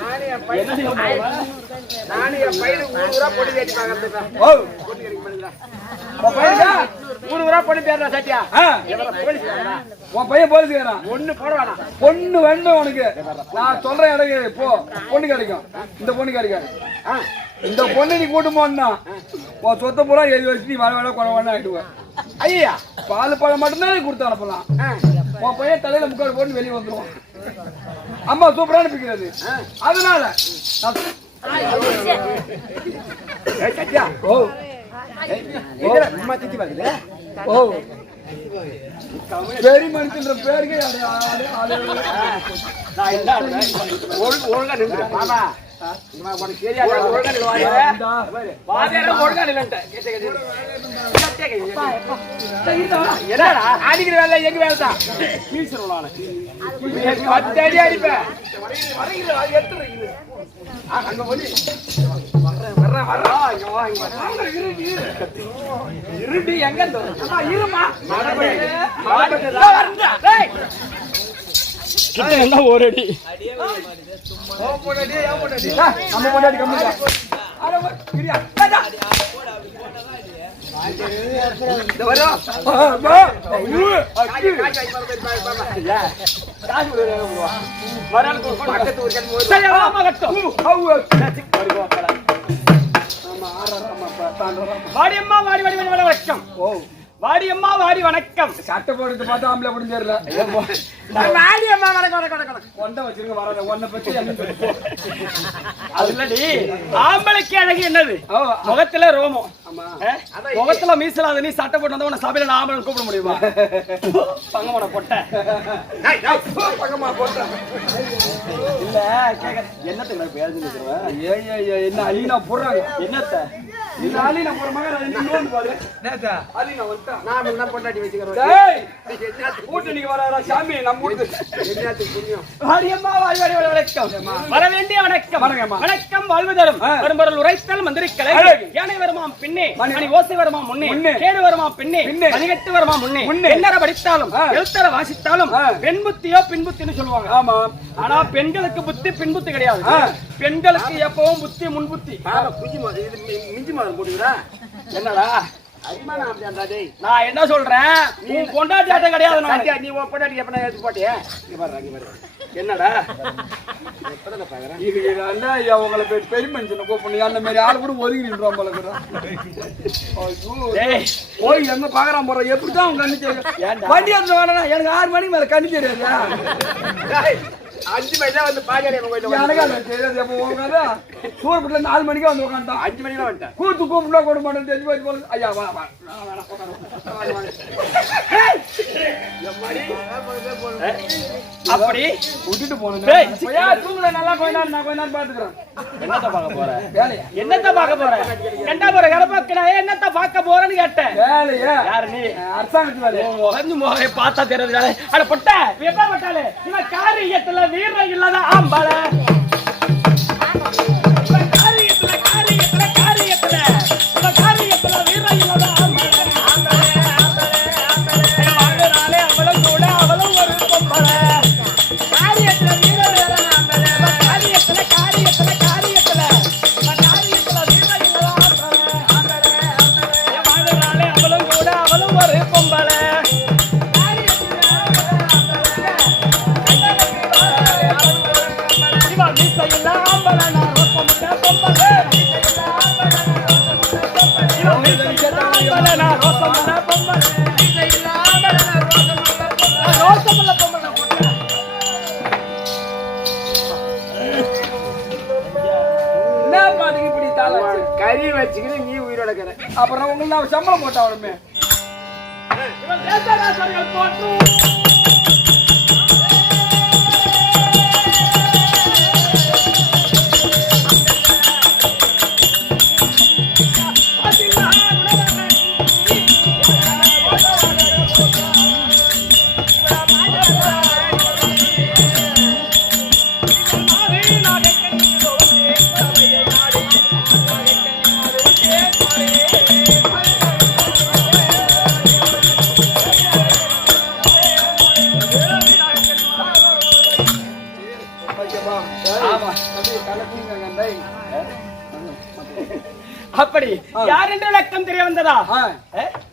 நானே என் பையனுக்கு 3 ரூபா பொடி தேடி பாக்கிறேன். ஓ பொடி கிடைக்க மாட்டேங்குதா? உன் பையனுக்கா 3 ரூபா பொடி தேடுறா சத்தியா. உன் பையன் போலீஸ்காரன் ஒண்ணு போடுவானா? பொண்ணு வேணும் உனக்கு. நான் சொல்றேன் எனக்கு போ, பொண்ணு கிடைக்கும். இந்த பொண்ணு கிடைக்காது. இந்த பொண்ணு நீ கூட்டு போனா உன் சொத்தை பூரா எழுதி வச்சு நீ வர வேலை குறவான ஆயிடுவேன். ஐயா பால் பழம் மட்டும்தான் நீ கொடுத்து அனுப்பலாம். உன் பையன் தலையில முக்கால் போட்டு வெளியே வந்துடுவான். அம்மா சூப்பரா அனுப்பிக்கிறது. அதனால சத்தியா ஓ அம்மா திட்டி பாக்குது. ஓ பெரிய மனுஷன்ற பேருக்கு ஒழுங்கா நின்று மாமா உனக்கு தெரியாது. ஒழுங்கா என்னடா அடிக்கிற வேலை எங்க வேலை தான் அடி அடிப்பேன். அங்க போய் இருட்டு எங்க இருமா ஒரு அடி நம்ம முன்னாடி கம்மி வாடியம்மா வாடி வாடி வாடி வணக்கம். ஓ வாடியம்மா வாடி வணக்கம். சட்டை போடுறது பார்த்தா ஆம்பளை முடிஞ்சிடல. வாடியம்மா வணக்கம். ஒன்றை வச்சிருக்க வராத ஒன்னை பத்தி அதுலடி ஆம்பளைக்கு அழகு என்னது? முகத்துல ரோமம், முகத்துல மீசலாத. நீ சட்டை போட்டு வந்தா உன்னை சபையில ஆம்பளை கூப்பிட முடியுமா? பங்கமான பொட்டை பங்கமா பொட்டை இல்ல கேக்க என்னத்துக்கு என்ன அலீனா போடுறாங்க. என்னத்த இந்த அலீனா போற மகன் பாரு. அலீனா வந்துட்டா நான் என்ன பொண்டாட்டி வச்சுக்கிறேன். கூட்டணிக்கு வராரா சாமி நம்ம என்னத்துக்கு புரியும். வாடியம்மா வாடி வாடி வணக்கம். வர வேண்டிய வணக்கம். வணக்கம் வாழ்வு தரும் வரும்பொருள் உரைத்தல் மந்திரிக்கலை. யானை வருமாம் பின்னே, மணி ஓசை வருமாம் முன்னே, கேடு வருமாம் பின்னே, பதினெட்டு வருமாம் முன்னே. என்னற படித்தாலும் எழுத்தர வாசித்தாலும் பெண் புத்தியோ பின் புத்தின்னு சொல்லுவாங்க. ஆமா. ஆனா பெண்களுக்கு புத்தி பின் புத்தி கிடையாது. பெண்களுக்கு எப்பவும் புத்தி முன் புத்தி. மிஞ்சி மாதிரி போட்டுக்கிறா என்னடா அரிமானா அப்படின்றா டேய். நான் என்ன சொல்றேன், நீ கொண்டாட்டாட்ட கிடையாது. நீ பொண்டாட்டி எப்ப நான் எடுத்து போட்டியே இங்க பாரு என்னடா எப்பதான் பாக்குறேன். இது இல்ல உங்களை பெரிய மனுஷனை கூப்பிடணும். அந்த மாதிரி ஆள் கூட ஒதுங்கி நின்றான் போல. போய் எங்க பாக்குறான் போற எப்படிதான் அவங்க கண்ணு தெரியும். வண்டி எடுத்து வேணா எனக்கு 6 மணிக்கு மேல கண்ணு தெரியாது. 5 மணிக்கு தான் வந்து பாஜாடி எனக்கு தெரியாது. எப்போ உட்காந்து சூரப்பட்டுல 4 மணிக்கு வந்து உட்காந்துட்டான். 5 மணிக்கு வந்துட்டேன். கூட்டு கூப்பிட்டா கூட மாட்டேன் தெரிஞ்சு போய் போல. ஐயா வா வா அப்படி விட்டுட்டு போனேன். தூங்கல நல்லா கொஞ்ச நேரம் நான் கொஞ்ச நேரம் பாத்துக்கிறேன். என்னத்த பார்க்க போற வேலையா? என்னத்த பார்க்க போற? கண்டா போற கடப்பாக்கடா என்னத்த பார்க்க போறேன்னு கேட்டேன். வேலையா? யாரு நீ? அரசாங்கத்து வேலையா? உகந்து மோகை பார்த்தா தெரியாது. அட பொட்ட எப்ப பட்டாலே இவன் காரியத்துல வீரம் இல்லாத ஆம்பளை. கறி வச்சுக்கிட்டு நீ உயிரோட கரை. அப்புறம் உங்களுக்கு நான் சம்பளம் போட்டா அவனுமே அப்படி யார் என்று விளக்கம் தெரிய வந்ததா?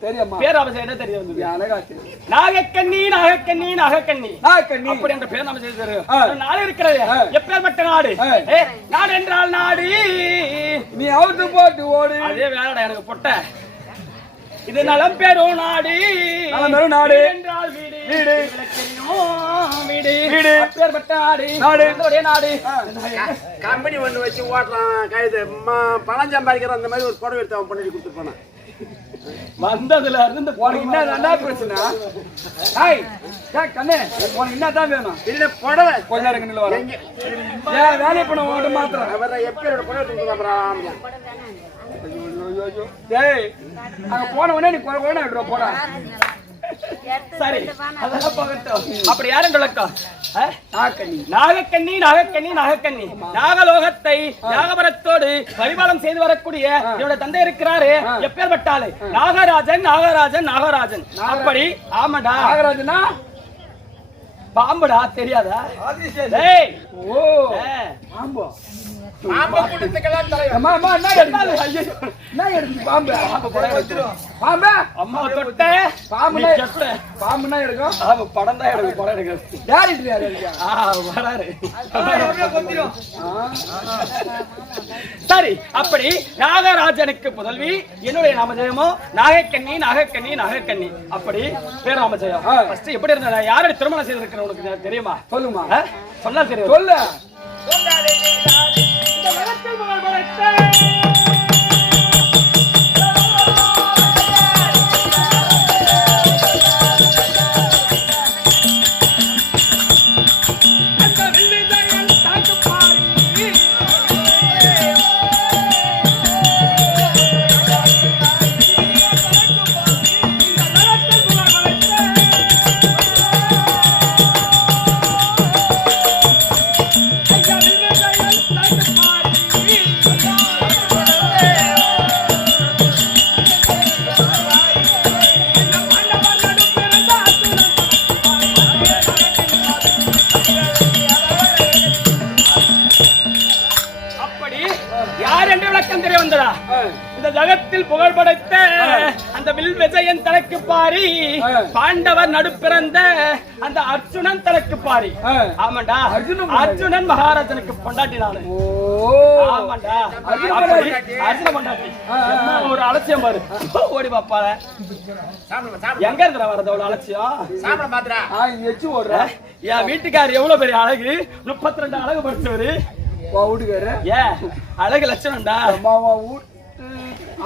தெரியுமா? பேராமசை என்ன தெரிய வந்தது? அழகா தெரியும். நாகக்கண்ணி நாகக்கண்ணி நாகக்கண்ணி நாகக்கண்ணி அப்படி என்ற பேர் நாம செய்து நாடு இருக்கிறது. எப்பேற்பட்ட நாடு? நாடு என்றால் நாடு நீ அவுத்து போட்டு ஓடு. அதே வேலைடா எனக்கு பொட்ட. இது நலம் பெறும் நாடு. நலம் பெறும் நாடு என்றால் வீடு. வீடு வீடு வீடு அப்பேற்பட்ட நாடு. நாடு ஒரே நாடு. கம்பெனி ஒண்ணு வச்சு ஓட்டுறான் கைது பணம் சம்பாதிக்கிறான். அந்த மாதிரி ஒரு புடவை எடுத்து அவன் பண்ணி கொடுத்து போனான். வந்ததுல இருந்து உனக்கு என்ன பிரச்சனை? கண்ணே உனக்கு என்னதான் வேணும்? இல்ல புடவை கொஞ்ச நேரம் கண்ணில் வர ஏன் வேலை பண்ண ஓட்டு மாத்திரம் எப்படி புடவை அங்க போன உடனே நீ குறை போட. சரி அதெல்லாம் போகட்டும். அப்படி யாரும் விளக்கம்? நாகக்கண்ணி நாகக்கண்ணி நாகக்கண்ணி நாகக்கண்ணி நாகலோகத்தை நாகபரத்தோடு பரிபாலம் செய்து வரக்கூடிய என்னோட தந்தை இருக்கிறாரு. எப்பேற்பட்டாளு? நாகராஜன் நாகராஜன் நாகராஜன். அப்படி ஆமாடா. நாகராஜனா பாம்புடா தெரியாதா? ஓ பாம்பு. அம்மா தொட்ட பாம்புனா எடுக்கும். படம் தான் எடுக்கும். படம் எடுக்கும். சரி அப்படி நாகராஜனுக்கு புதல்வி என்னுடைய நாமஜெயமோ நாகக்கண்ணி நாகக்கண்ணி நாகக்கண்ணி. அப்படி பேர் நாமஜெயம். ஃபர்ஸ்ட் எப்படி இருந்தா யாரோட திருமணம் செய்திருக்கிற உனக்கு தெரியுமா? சொல்லுமா. சொன்னா தெரியும். சொல்லு. இந்த ஜகத்தில் புகழ் படைத்த அந்த வில் விஜயன் தனக்கு பாரி பாண்டவர் நடுப்பிறந்த அந்த அர்ஜுனன் தனக்கு பாரி. ஆமாண்டா அர்ஜுனன் மகாராஜனுக்கு பொண்டாட்டினானு. ஆமாண்டா அர்ஜுன பொண்டாட்டி. ஒரு அலட்சியம் பாரு. ஓடி பாப்பால எங்க இருக்கிற வரது அவ்வளவு அலட்சியம்? என் வீட்டுக்காரர் எவ்வளவு பெரிய அழகு. 32 அழகு படிச்சவரு வீட்டுக்காரு. ஏன் அழகு லட்சணம்டா.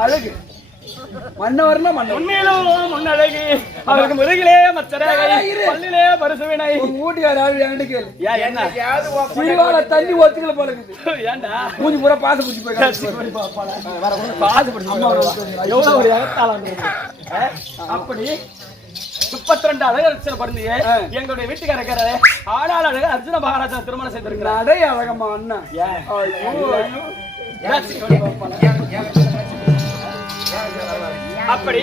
அழகு மன்னவர்னா உண்மையிலும் முன்னழகி அவருக்கு முருகிலே மச்சரகை பல்லிலே பரிசுவினை. வீட்டுக்காரர் என்கிட்ட கேளு. என்ன சிறுவால தண்ணி ஒத்துக்கல போல இருக்குது. ஏன்டா மூஞ்சி பூரா பாசு குச்சி போய் பாசு எவ்வளவு ஒரு எகத்தாளம். அப்படி 32 அழகு லட்சணம் பருந்தியே எங்களுடைய வீட்டுக்காரர் ஆளாள் அழகு அர்ஜுன மகாராஜா திருமணம் செய்திருக்கிறார். அடே அழகம்மா அண்ணா. அப்படி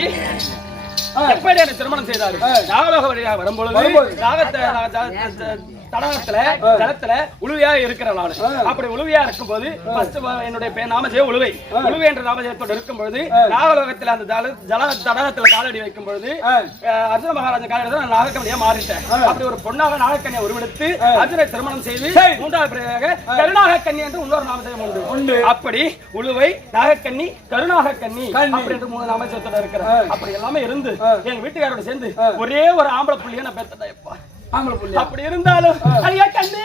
எப்படி திருமணம் செய்தாரு? நாகலோக வழியாக வரும்பொழுது தடாகத்துல ஜலத்துல உழுவையா இருக்கிற நாள். அப்படி உழுவையா இருக்கும் போது என்னுடைய நாமஜெய உழுவை உழுவை என்ற நாமஜெயத்தோடு இருக்கும் பொழுது நாகலோகத்துல அந்த ஜல தடாகத்துல காலடி வைக்கும் பொழுது அர்ஜுன மகாராஜன் காலடி நாகக்கண்ணியா மாறிட்டேன். அப்படி ஒரு பொண்ணாக நாகக்கண்ணியை உருவெடுத்து அர்ஜுனை திருமணம் செய்து 3வது பிறகு கருணாகக்கண்ணி என்று இன்னொரு நாமஜெயம் உண்டு. அப்படி உழுவை நாகக்கண்ணி கருணாகக்கண்ணி அப்படி என்று 3 நாமஜெயத்தோட இருக்கிற. அப்படி எல்லாமே இருந்து எங்க வீட்டுக்காரோட சேர்ந்து ஒரே ஒரு ஆம்பளை புள்ளியை நான் பெற்றேன். எப்பா அப்படி இருந்தாலும் ஐயா கண்ணி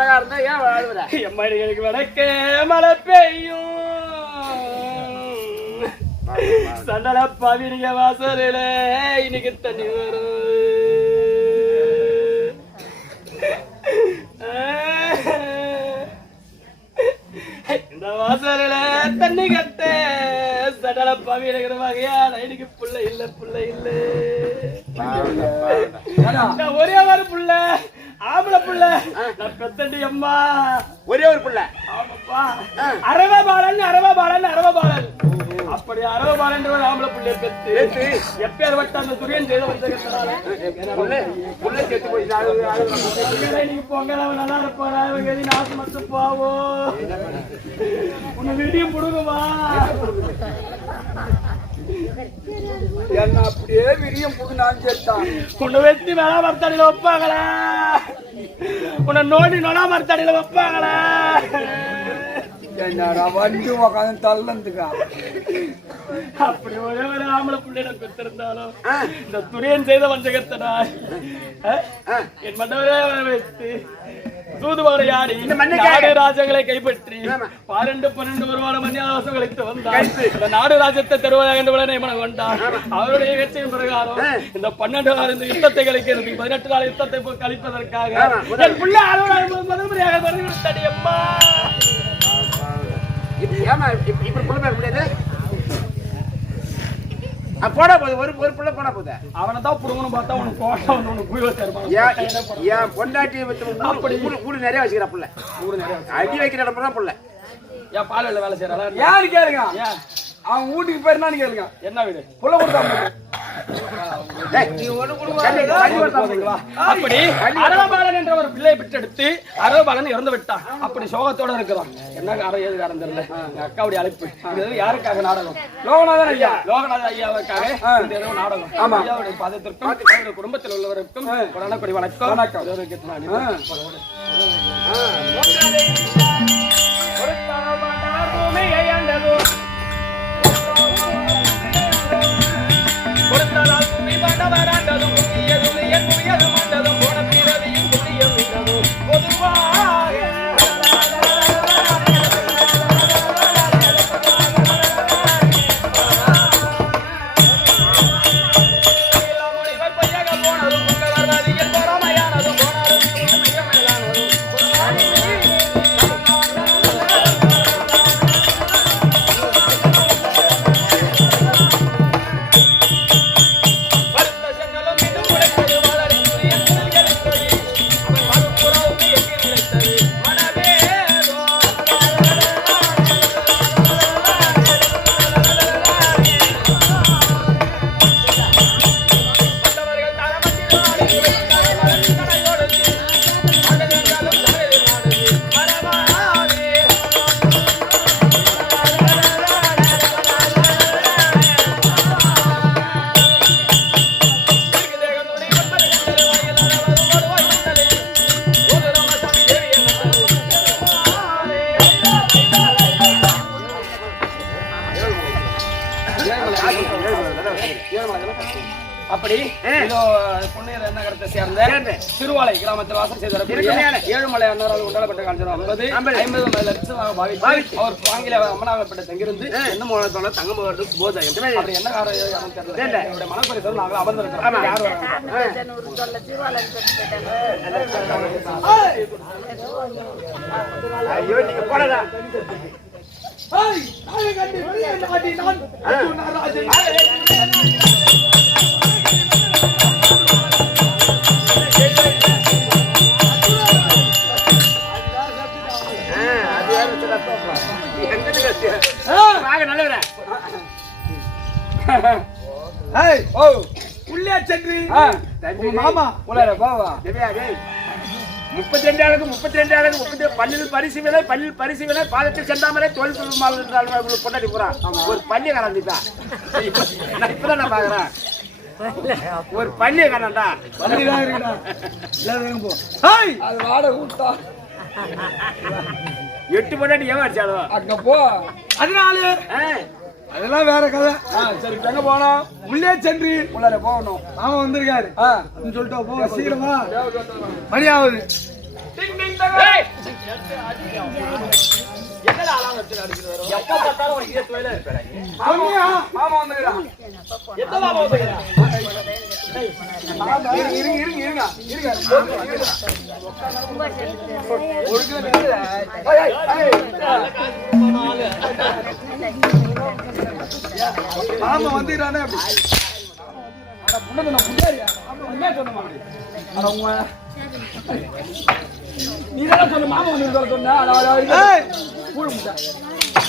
அழகா இருந்தா ஏன் வாழ்வுற? எம்மடிகளுக்கு வடக்கே மழை பெய்யும் சண்டல பவினிக வாசலில இன்னைக்கு தண்ணி வரும். இந்த வாசலில தண்ணி கட்ட சண்டல பவினிகிற வகையான இன்னைக்கு புள்ள இல்ல புள்ள இல்ல. ஒரே ஒரு புள்ள ஆம்பளை புள்ள நான் பெத்தண்டி அம்மா. ஒரே ஒரு புள்ள. ஆமாப்பா. அரவபாலன் அரவபாலன் அரவபாலன். அப்படி அரவபாலன் ஒரு ஆம்பளை புள்ளைய பெத்து எப்பேற்பட்ட அந்த துரியன் செய்த வந்தகத்தனால புள்ள செத்து போய் நீங்க பொங்கல் அவன் நல்லா இருப்பாரா இவங்க எது நாசு மட்டும் போவோம். உன்னை வீடியும் புடுங்குமா என்ன அப்படியே விரியம் புது நான் சேர்த்தான். உன்னை வெட்டி வேளா மரத்தடியில வைப்பாங்களா? உன்னை நோண்டி நொடா மரத்தடியில வைப்பாங்களா? என்னடா வண்டி உக்காந்து தள்ளந்துக்கா. அப்படி ஒரே ஒரு ஆம்பளை பிள்ளைட பெற்றிருந்தாலும் இந்த துரியன் செய்த வஞ்சகத்தனா என் மண்டபரே வைத்து தூதுவாடையாடி நாடு ராஜ்யங்களை கைப்பற்றி 12 வருமான மன்னியாவாசம் கழித்து வந்தார். இந்த நாடு ராஜ்யத்தை தருவதாக என்று நியமனம் கொண்டார். அவருடைய இயற்கையின் பிரகாரம் இந்த 12 நாள் இந்த யுத்தத்தை கழிக்கிறது 18 நாள் யுத்தத்தை கழிப்பதற்காக என் பிள்ளை முதல் முறையாக வருகிறது அம்மா. போட போகுது ஒரு புள்ள போட போகுது. அவனை தான் புடுங்கணும் பார்த்தா உனக்கு கோட்டை வந்து உனக்கு குழி வச்சிருப்பான். என் பொண்டாட்டி ஊடு நிறைய வச்சுக்கிற புள்ள அடி வைக்கிற இடம் தான் புள்ள. ஏன் பாலில் வேலை செய்யறாளா? ஏன்னு கேளுங்க. அவன் வீட்டுக்கு போயிருந்தான்னு கேளுங்க. என்ன வீடு? புள்ள கொடுத்தா அப்படி அரவபாலன் என்ற ஒரு பிள்ளையை பெற்றெடுத்து அரவபாலன் இறந்து விட்டான். அப்படி சோகத்தோட இருக்கிறான். என்ன காரணம் தெரியல. அக்காவுடைய அழைப்பு யாருக்காக நாடகம்? லோகநாதன் ஐயா. லோகநாதன் ஐயாவுக்காக நாடகம். ஐயாவுடைய பாதத்திற்கும் குடும்பத்தில் உள்ளவருக்கும் கொடி வணக்கம். கொடுத்ததால் துணி பண்ணவராண்டதும் குட்டியதும் என் உயரும் வந்ததும் போன பிறவியும் குட்டியும் விட்டதும் பொதுவாக பையக போனதும் பொங்கல் பொறாமையானதும் போனதும் அப்படி பொன்னையர் என்ன கடத்தை சேர்ந்த திருவாலை கிராமத்தில் வாசம் செய்த ஏழுமலை அண்ணாரால் உண்டாடப்பட்ட காலத்தில் 50 லட்சமாக பாவித்து அவர் வாங்கில அம்மனாகப்பட்ட தங்கிருந்து என்ன மூலத்தோட தங்கம் போதாயம் அப்படி என்ன காரணம் தெரியல. என்னுடைய மனப்பரிசல் நாங்கள் அமர்ந்திருக்கிறோம். யார் ஐயோ நீங்க போடா. உள்ளே சென்று மாமா உள்ள பாவா 32 அழகு பல்லில் பரிசு விலை பாதத்தில் சென்றாமலே தோல் பொண்டாடி போறான். ஒரு பள்ளிய கலந்துட்டா இப்பதான் நான் பாக்குறேன். ஒரு பள்ளிய கலண்டா அது வாடகை விட்டா 8 பொண்டாடி ஏன் அடிச்சாலும் அங்க போ. அதனால அதெல்லாம் வேற கதை. சரி எங்க போனோம்? உள்ளே சென்று உள்ளார போகணும். மாமா வந்திருக்காரு சொல்லிட்டு போ. சீக்கிரமா மணி ஆகுது. என்னடா அலாம் வச்சு அடிக்கிறது? எப்ப பார்த்தாலும் உனக்கு இதே தொழிலா இருப்பேன். மாமா வந்துக்கிறான். எந்த மாமா வந்துக்கிறான்? இருங்க. மாமா வந்துக்கிறானே நீதான் சொல்லு மாமா வந்து சொன்ன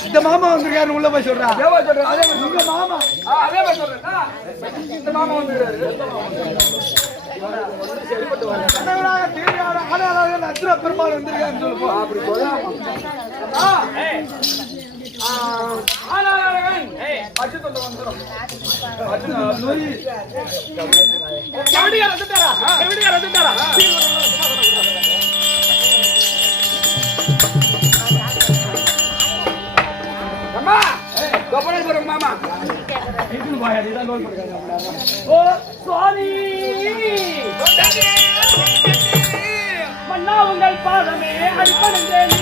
இந்த மாமா வந்திருக்காரு உள்ள போய் சொல்றேன் அதே மாதிரி உங்க மாமா அதே மாதிரி சொல்றேன் இந்த மாமா வந்துருக்காரு பெருமாள் வந்திருக்காருன்னு சொல்லுப்போ அப்படி சொல்லலாம் மாமா ஓ சுவாமி மன்னா உங்கள் பாதமே அடிப்படைந்தேன்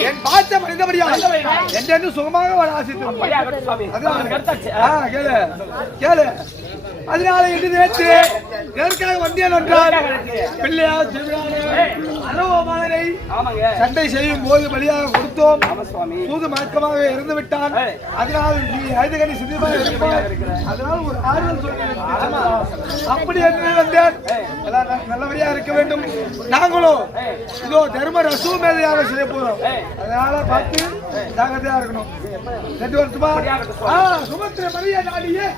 என் பார்த்த மனிதபடியா என்று சுகமாக வர ஆசித்து கேளு அதனால என்று நேற்று எதற்காக வந்தேன் என்றால் பிள்ளையா அனுபவமானரை சண்டை செய்யும் போது பலியாக கொடுத்தோம் சூது மயக்கமாக இருந்து விட்டான் அதனால் நீ ஐதுகணி சிறியமாக இருப்பார் அதனால் ஒரு ஆறுதல் சொல்ல அப்படி என்று வந்தேன் நல்லபடியா இருக்க வேண்டும் நாங்களும் இதோ தர்ம ரசூ மேதையாக செய்ய போறோம் அதனால பார்த்து ஜாகிரதையா இருக்கணும் ரெண்டு வருஷமா சுமத்திர மரியா நாடியே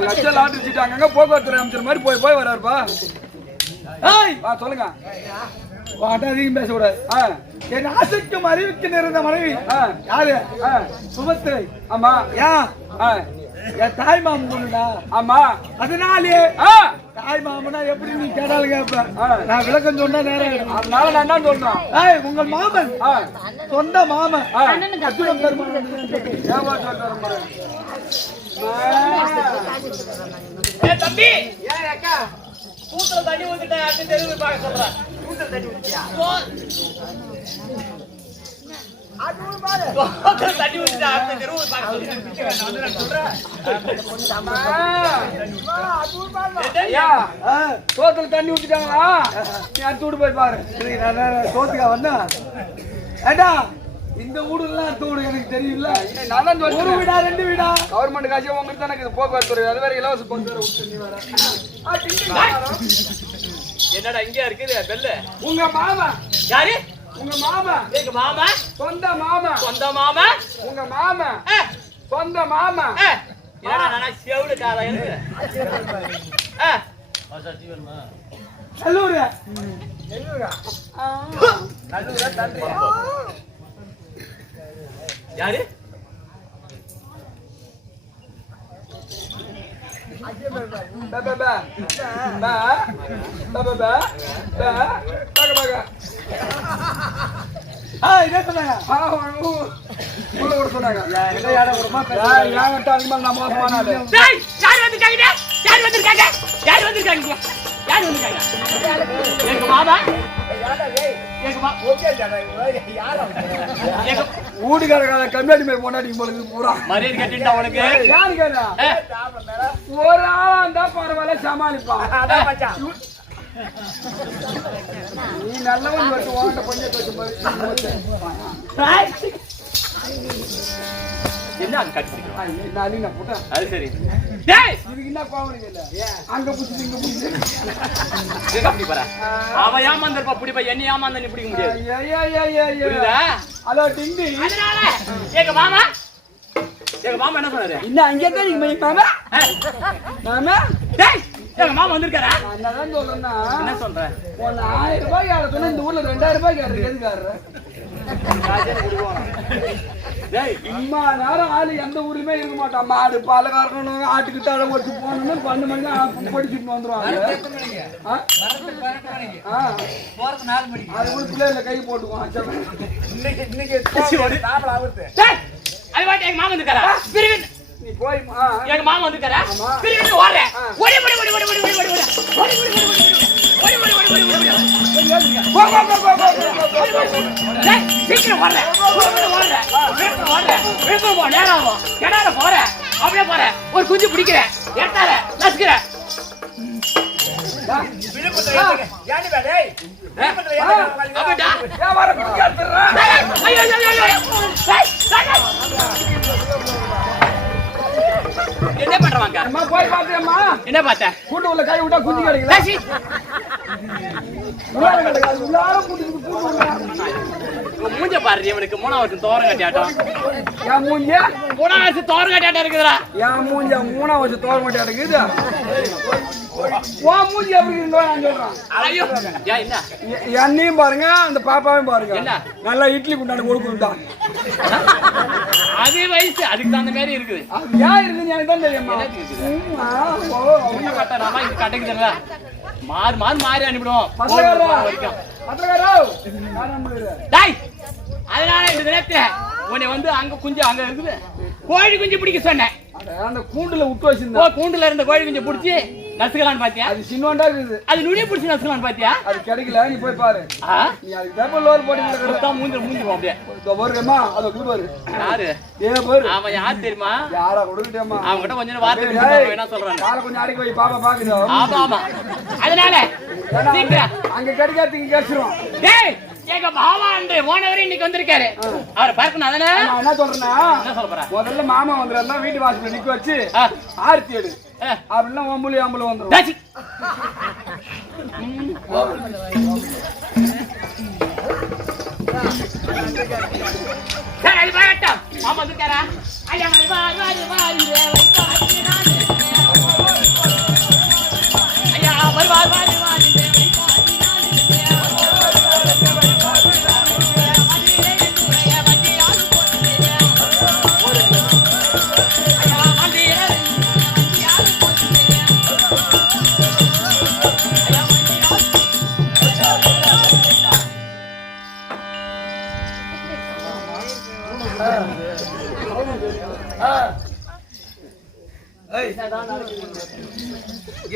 லட்சம் ஆட்டிச்சிட்டாங்க போக்குவரத்து அமைச்சர் மாதிரி போய் வர்றாருப்பா சொல்லுங்க அதிகம் பேசக்கூடாது என் ஆசைக்கும் அறிவுக்கு நிறைந்த மனைவி யாரு சுமத்திரை ஆமா ஏன் என் தாய் மாமன் பொண்ணுடா ஆமா அதனாலே தாய் மாமனா எப்படி நீ கேட்டாலும் கேட்ப நான் விளக்கம் சொன்னா நேரம் அதனால நான் என்ன சொல்றேன் உங்கள் மாமன் சொந்த மாமன் அச்சுடம் தம்பி கூத்துல தண்ணி ஊத்திட்டேன் அடுத்த தெருவு பார்க்க சொல்றேன் கூத்துல தண்ணி ஊத்திட்டியா தண்ணி ஊத்திட்டா அடுத்த தெருவு பார்க்க சொல்றேன் சோத்துல தண்ணி ஊத்திட்டாங்களா நீ அடுத்து வீடு போய் பாரு சோத்துக்கா வந்தா ஏண்டா இந்த வீடுலாம் அடுத்த வீடு எனக்கு தெரியல நான் ஒரு வீடா ரெண்டு வீடா கவர்மெண்ட் காசு உங்களுக்கு தான் எனக்கு போக்குவரத்து அது வேற இலவச போக்குவரத்து என்னடா இங்கே இருக்குது பெல்லு உங்க மாமா யாரு உங்க மாமா எங்க மாமா சொந்த மாமா உங்க மாமா சொந்த மாமா என்னடா நானா செவுடு காதா இருக்கு நல்லூரா தந்தை யாரு ஊடுகார கம்மியாடி மேல பொண்டாடி பூரா மரியாதை கேட்டுட்டா உனக்கு யாரு கேட்டா ஒரு ஆளா இருந்தா பரவாயில்ல சமாளிப்பான் நீ நல்லவன் வச்சு ஓட்ட கொஞ்சம் என்ன அது கட்டி நான் போட்டேன் அது சரி இதுக்கு என்ன கோவம் இல்ல அங்க புடிச்சு இங்க புடிச்சு அப்படி பாரு அவ ஏமாந்தப்பா புடிப்பா என்ன ஏமாந்த நீ பிடிக்க முடியாது புரியுதா ஹலோ டிண்டி அதனால எங்க மாமா என்ன சொன்னாரு இன்ன அங்க தான் நீங்க மாமா மாமா டேய் எங்க மாமா வந்திருக்காரா? நான் என்னதான் சொல்றேன்னா, என்ன சொல்ற? உன்னை 1000 ரூபாய்க்கு ஆட சொன்னா இந்த ஊர்ல 2000 ரூபாய்க்கு ஆடுறது எதுக்கு ஆடுற? இம்மா நேரம் ஆளு எந்த ஊர்லயுமே இருக்க மாட்டான். மாடு பால் கறக்கணும், ஆட்டுக்கு தழை வச்சு போகணும்னு 12 மணி தான் படிச்சுட்டு வந்துருவாங்க. அது கூட பிள்ளைல கை போட்டுக்குவான். அது பாட்டு எங்க மாமா வந்திருக்காரா? நீ போய் எங்க மாமா வந்திருக்காரா? ஓடுறேன். ஓடி ஓடி ஓடி ஓடி ஓடி ஓடி ஓடி ஓடி சீக்கிரம் ஓடுறேன். நேரம் ஆகும். கிணறு போறேன். அப்படியே போறேன். ஒரு குஞ்சு பிடிக்கிறேன். எடுத்தார நசுக்கிறேன். என்ன பண்றாங்க? போய் பாத்தியம்மா? என்ன பார்த்த? கூட்டு உள்ள கை விட்டா குஞ்சு கிடைக்கல. மூஞ்ச பாரு. இவனுக்கு 3ஆம் வருஷம் தோரம் கட்டியாட்டம். என் மூஞ்ச 3ஆம் வருஷம் தோரம் கட்டியாட்டம் இருக்குதுடா. என் மூஞ்ச 3ஆம் வருஷம் தோரம் கட்டியாட்டம் இருக்குது. உன் மூஞ்சி எப்படி இருந்தோ நான் சொல்றேன். ஐயோ என்ன என்னையும் பாருங்க, அந்த பாப்பாவையும் பாருங்க. என்ன நல்லா இட்லி குண்டான கொடுக்குதான். அது வயசு அதுக்கு தகுந்த மாதிரி இருக்குது. அது ஏன் இருக்குன்னு எனக்கு தான் தெரியுமா? நம்ம இது கட்டக்குதுல்ல, மாறு மாறு மாறி அனுப்பிடுவோம். அதனால இந்த நேரத்துல உன்னை வந்து அங்க குஞ்சு அங்க இருக்குது கோழி குஞ்சு பிடிக்க சொன்னேன். அந்த கூண்டுல விட்டு வச்சிருந்தா கூண்டுல இருந்த கோழி குஞ்சு பிடிச்சி நசுக்கலான்னு பாத்தியா? அது சின்னோண்டா இருக்குது. அது நுனிய பிடிச்சி நசுக்கலான்னு பாத்தியா? அது கிடைக்கல. நீ போய் பாரு. நீ அதுக்கு தான் லோர் போட்டு மூஞ்சிரும் அப்படியே வருமா? அதை கூடுவாரு யாரு? அவன் யார் தெரியுமா? யாரா கொடுக்கிட்டேமா? அவங்க கிட்ட கொஞ்சம் வார்த்தை என்ன சொல்றாங்க? காலை கொஞ்சம் அடிக்க போய் பாப்பா பாக்குது. ஆமா ஆமா. அதனால அங்க கிடைக்காதீங்க கேசிரும். டேய் எங்க மாமா அன்று போனவரே இன்னைக்கு வந்திருக்காரு. அவரை பார்க்கணும். அதனால நான் என்ன சொல்றேன்னா, என்ன சொல்ல போறேன்? முதல்ல மாமா வந்துடுறா, வீட்டு வாசல்ல நிக்க வச்சு ஆர்த்தி எடு. அப்படின்னா ஒம்புலி அம்புல வந்துடும். மாமா வந்துருக்காரா? ஐயா வருவார்.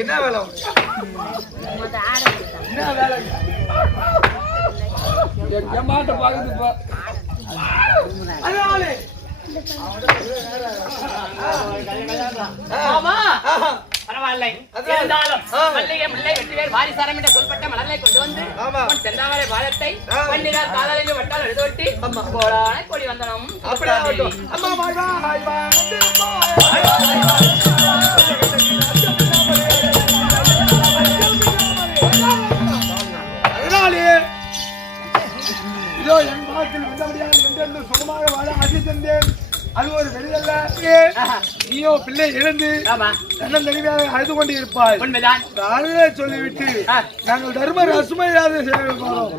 என்ன வேலை? என்ன வேலை? என் மாட்ட பாக்குது. பரவாயில்லை. இருந்தாலும் மல்லிகை முல்லை வெற்றிவேர் வாரிசாரம் என்ற சொல்பட்ட மலர்களை கொண்டு வந்து செந்தாமரை பாலத்தை பன்னிரால் காதலில் வட்டால் எழுதொட்டி கோடான கொடி வந்தனம். அதனாலே இதோ என் வாழ்க்கையில் வந்தபடியாக என்றென்று சுகமாக வாழ ஆசி தந்தேன். அது ஒரு வெளியல்ல. நீயோ பிள்ளை இழந்து கண்ணன் தெளிவாக அழுது கொண்டு இருப்பாய். நானே சொல்லிவிட்டு நாங்கள் தர்ம ரசுமையாக செய்வோம்.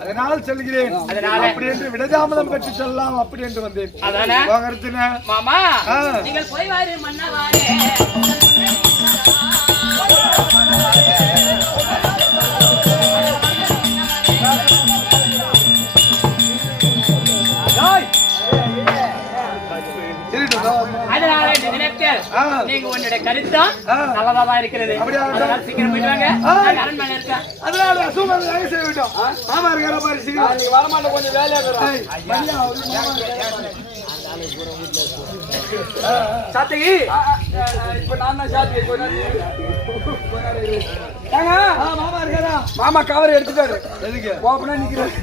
அதனால் சொல்கிறேன். அப்படி என்று விடதாமதம் பெற்று சொல்லலாம். அப்படி என்று வந்தேன். மாமா நீங்கள் போய் வாரு மன்னவாரே. அதனால நீங்க உன்னுடைய கருத்தம் நல்லதா இருக்கிறது. சீக்கிரம் போயிட்டு வாங்க. அரண்மனை இருக்கா? அதனால செய்ய விட்டோம். மாமா இருக்கிற மாதிரி சீக்கிரம் வரமாட்ட கொஞ்சம் வேலையா சாத்தகி. இப்ப நான் தான் சாத்தகி. மாமா இருக்காரா? மாமா கவர் எடுத்துட்டாரு. எதுக்கு ஓப்பனா நிக்கிறேன்.